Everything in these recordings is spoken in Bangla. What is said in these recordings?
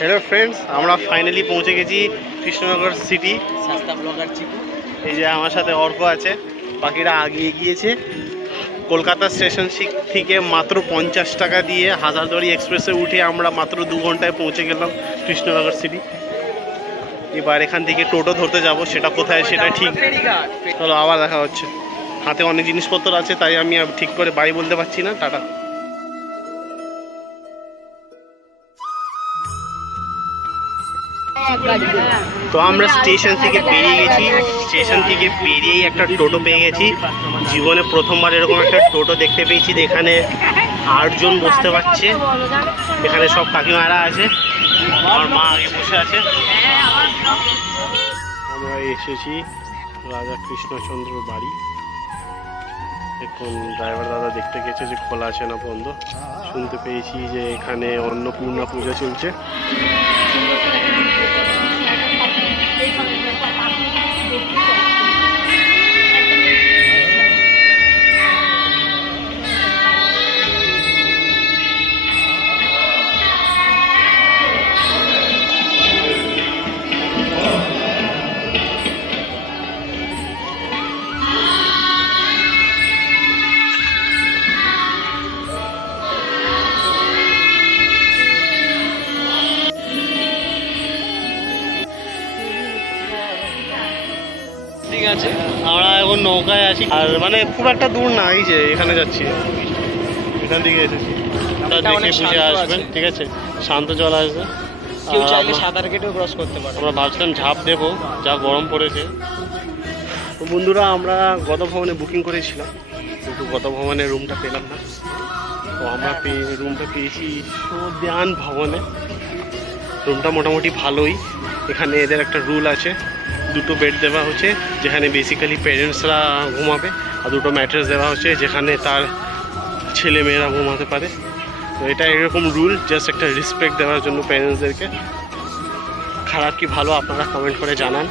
হ্যালো ফ্রেন্ডস, আমরা ফাইনালি পৌঁছে গেছি কৃষ্ণনগর সিটি। সস্তা ব্লগার চিকু, এই যে আমার সাথে অর্ক আছে, বাকিরা আগিয়ে গিয়েছে। কলকাতা স্টেশন থেকে মাত্র 50 টাকা দিয়ে হাজারদুয়ারি এক্সপ্রেসে উঠে আমরা মাত্র 2 ঘন্টায় পৌঁছে গেলাম কৃষ্ণনগর সিটি। এবার এখান থেকে টোটো ধরতে যাব, সেটা কোথায় সেটা ঠিক চলো আবার দেখা হচ্ছে। হাতে অনেক জিনিসপত্র আছে, তাই আমি ঠিক করে বাই বলতে পারছি না। টাটা। তো আমরা স্টেশন থেকে বেরিয়ে গেছি। স্টেশন থেকে বেরিয়েই একটা টোটো পেয়ে গেছি। জীবনে প্রথমবার এরকম একটা টোটো দেখতে পেয়েছি যেখানে 8 জন বসতে পারছে। এখানে সব কাকিমারা আছে, আমার মা আগে বসে আছে। আমরা এসেছি রাজা কৃষ্ণচন্দ্র বাড়ি। এখন ড্রাইভার দাদা দেখতে গেছে যে খোলা আছে না বন্ধ। শুনতে পেয়েছি যে এখানে অন্নপূর্ণা পূজা চলছে। ঠিক আছে, আমরা এখন নৌকায় আছি, আর মানে খুব একটা দূর না, এই যে এখানে যাচ্ছি, এখান থেকে এসেছি। দেখে বুঝে আসবেন, ঠিক আছে? শান্ত জল আসবে, কেউ চাইলে সাঁতার কেটেও ক্রস করতে পারে। আমরা ভাবছিলাম ঝাঁপ দেবো, যা গরম পড়েছে। তো বন্ধুরা, আমরা গতভবনে বুকিং করেছিলাম, কিন্তু গতভবনে রুমটা পেলাম না। তো আমরা রুমটা পেয়েছি সৌদ্যান ভবনে। রুমটা মোটামুটি ভালোই। এখানে এদের একটা রুল আছে, 2টো বেড দেওয়া হচ্ছে যেখানে বেসিক্যালি প্যারেন্টসরা ঘুমাবে, আর 2টো ম্যাট্রেস দেওয়া হচ্ছে যেখানে তার ছেলে মেয়েরা ঘুমাতে পারে। তো এটা এরকম রুল, জাস্ট একটা রেসপেক্ট দেওয়ার জন্য প্যারেন্টসদেরকে। খারাপ কি ভালো আপনারা কমেন্ট করে জানান।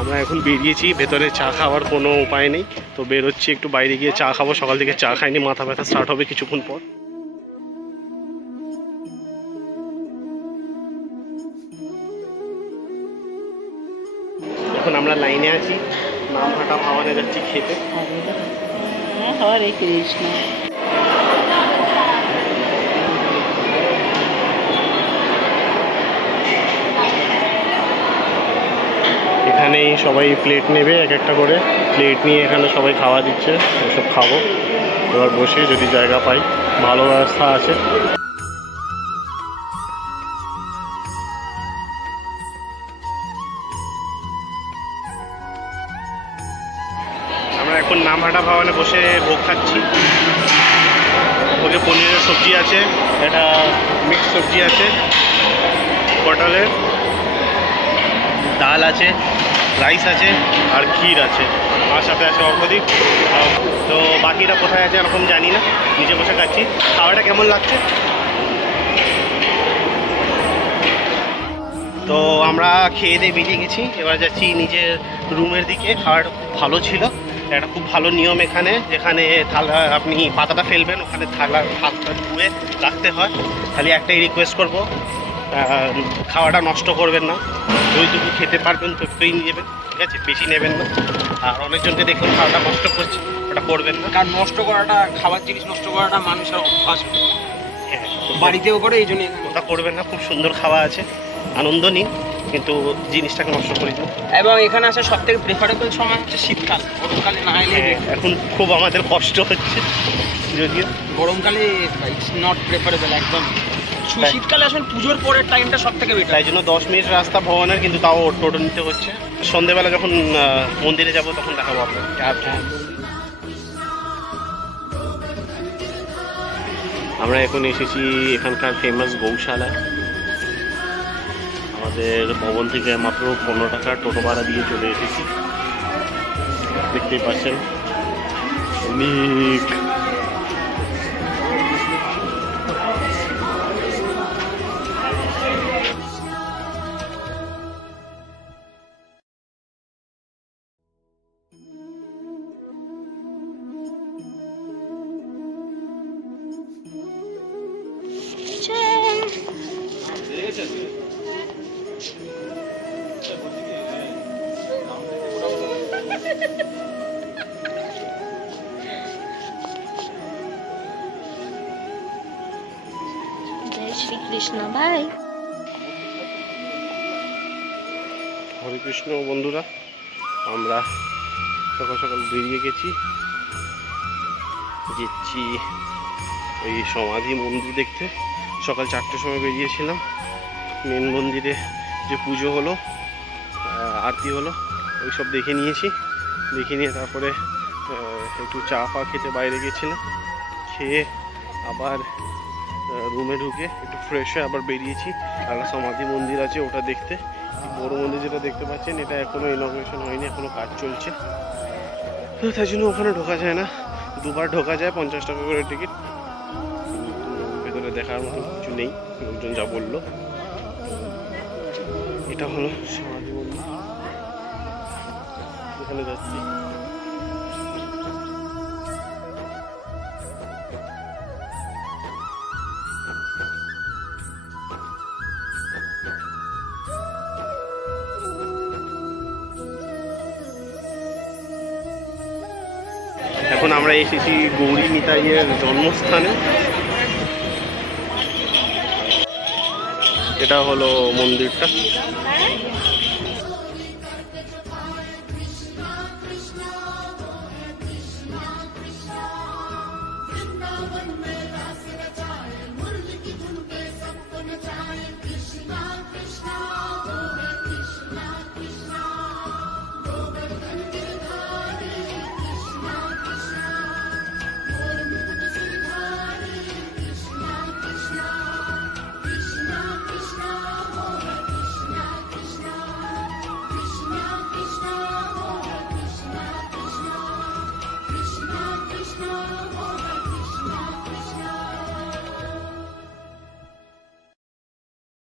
আমরা এখন বেরিয়েছি, ভেতরে চা খাওয়ার কোনো উপায় নেই, তো বেরোচ্ছি একটু বাইরে গিয়ে চা খাবো। সকাল থেকে চা খাইনি, মাথা ব্যথা স্টার্ট হবে কিছুক্ষণ পর। এখন আমরা লাইনে আছি, নামহাটা ভবনে যাচ্ছি খেতে। হরে কৃষ্ণ। এখানেই সবাই প্লেট নেবে, এক একটা করে প্লেট নিয়ে এখানে সবাই খাওয়া দিচ্ছে। ওসব খাবো এবার বসে, যদি জায়গা পাই। ভালো ব্যবস্থা আছে। আমরা এখন নামহাটা ভবনে বসে ভোগ খাচ্ছি। ওকে পনিরের সবজি আছে, একটা মিক্স সবজি আছে, পটলের ডাল আছে, রাইস আছে, আর ক্ষীর আছে, আর সাথে আছে অর্কদ্বীপ। তো বাকিটা কোথায় আছে এরকম জানি না, নিচে বসে খাচ্ছি। খাওয়াটা কেমন লাগছে? তো আমরা খেয়ে দিয়ে বেরিয়ে গেছি, এবার যাচ্ছি নিজের রুমের দিকে। খাওয়াটা খুব ভালো ছিল। একটা খুব ভালো নিয়ম এখানে, যেখানে থালা আপনি পাতাটা ফেলবেন, ওখানে হাতটা ধুয়ে রাখতে হয়। খালি একটাই রিকোয়েস্ট করবো, খাওয়াটা নষ্ট করবেন না। যতটুকু খেতে পারবেন ততটুকুই নেবেন, ঠিক আছে? বেশি নেবেন না। আর অনেকজনকে দেখুন খাওয়াটা নষ্ট করছে, ওটা করবেন না। কারণ নষ্ট করাটা, খাবার জিনিস নষ্ট করাটা মানুষের অভ্যাস। হ্যাঁ, বাড়িতেও করে, এই জন্য ওটা করবেন না। খুব সুন্দর খাওয়া আছে, আনন্দ নিন, কিন্তু জিনিসটাকে নষ্ট করি না। এবং এখানে আসা সব থেকে প্রেফারেবল সময় হচ্ছে শীতকাল। গরমকালে না এলে এখন খুব আমাদের কষ্ট হচ্ছে, যদিও গরমকালে ইটস নট প্রেফারেবল একদম। শীতকালে আসলে পুজোর পরের টাইমটা সব থেকে বেটার। তাই জন্য 10 মিনিট রাস্তা ভবনের, কিন্তু তাও টোটো নিতে হচ্ছে। সন্ধেবেলা যখন মন্দিরে যাব তখন দেখাবো আপনাকে। আমরা এখন এসেছি এখানকার ফেমাস গৌশালায়। আমাদের ভবন থেকে মাত্র 15 টাকা টোটো ভাড়া দিয়ে চলে এসেছি। দেখতেই পাচ্ছেন অনেক। শ্রীকৃষ্ণ, বাই। হরে কৃষ্ণ বন্ধুরা, আমরা সকাল সকাল বেরিয়ে গেছি এই সমাধি মন্দির দেখতে। সকাল 4টের সময় বেরিয়েছিলাম। মেন মন্দিরে যে পুজো হলো, আরতি হলো, ওইসব দেখে নিয়েছি। দেখে নিয়ে তারপরে একটু চা ফা খেতে বাইরে গেছিলাম। খেয়ে আবার রুমে ঢুকে একটু ফ্রেশ হয়ে আবার বেরিয়েছি। একটা সমাধি মন্দির আছে, ওটা দেখতে। বড় মন্দির যেটা দেখতে পাচ্ছেন, এটা এখনও ইনগ্রেশন হয়নি, এখনও কাজ চলছে। তো তাই জন্য ওখানে ঢোকা যায় না। দুবার ঢোকা যায়, 50 টাকা করে টিকিট। ভেতরে দেখার মতো কিছু নেই, লোকজন যা বললো। এটা হলো সমাধি মন্দির, এখানে যাচ্ছি। এখন আমরা এসেছি গৌরী নিতাইয়ের জন্মস্থানে। এটা হলো মন্দিরটা।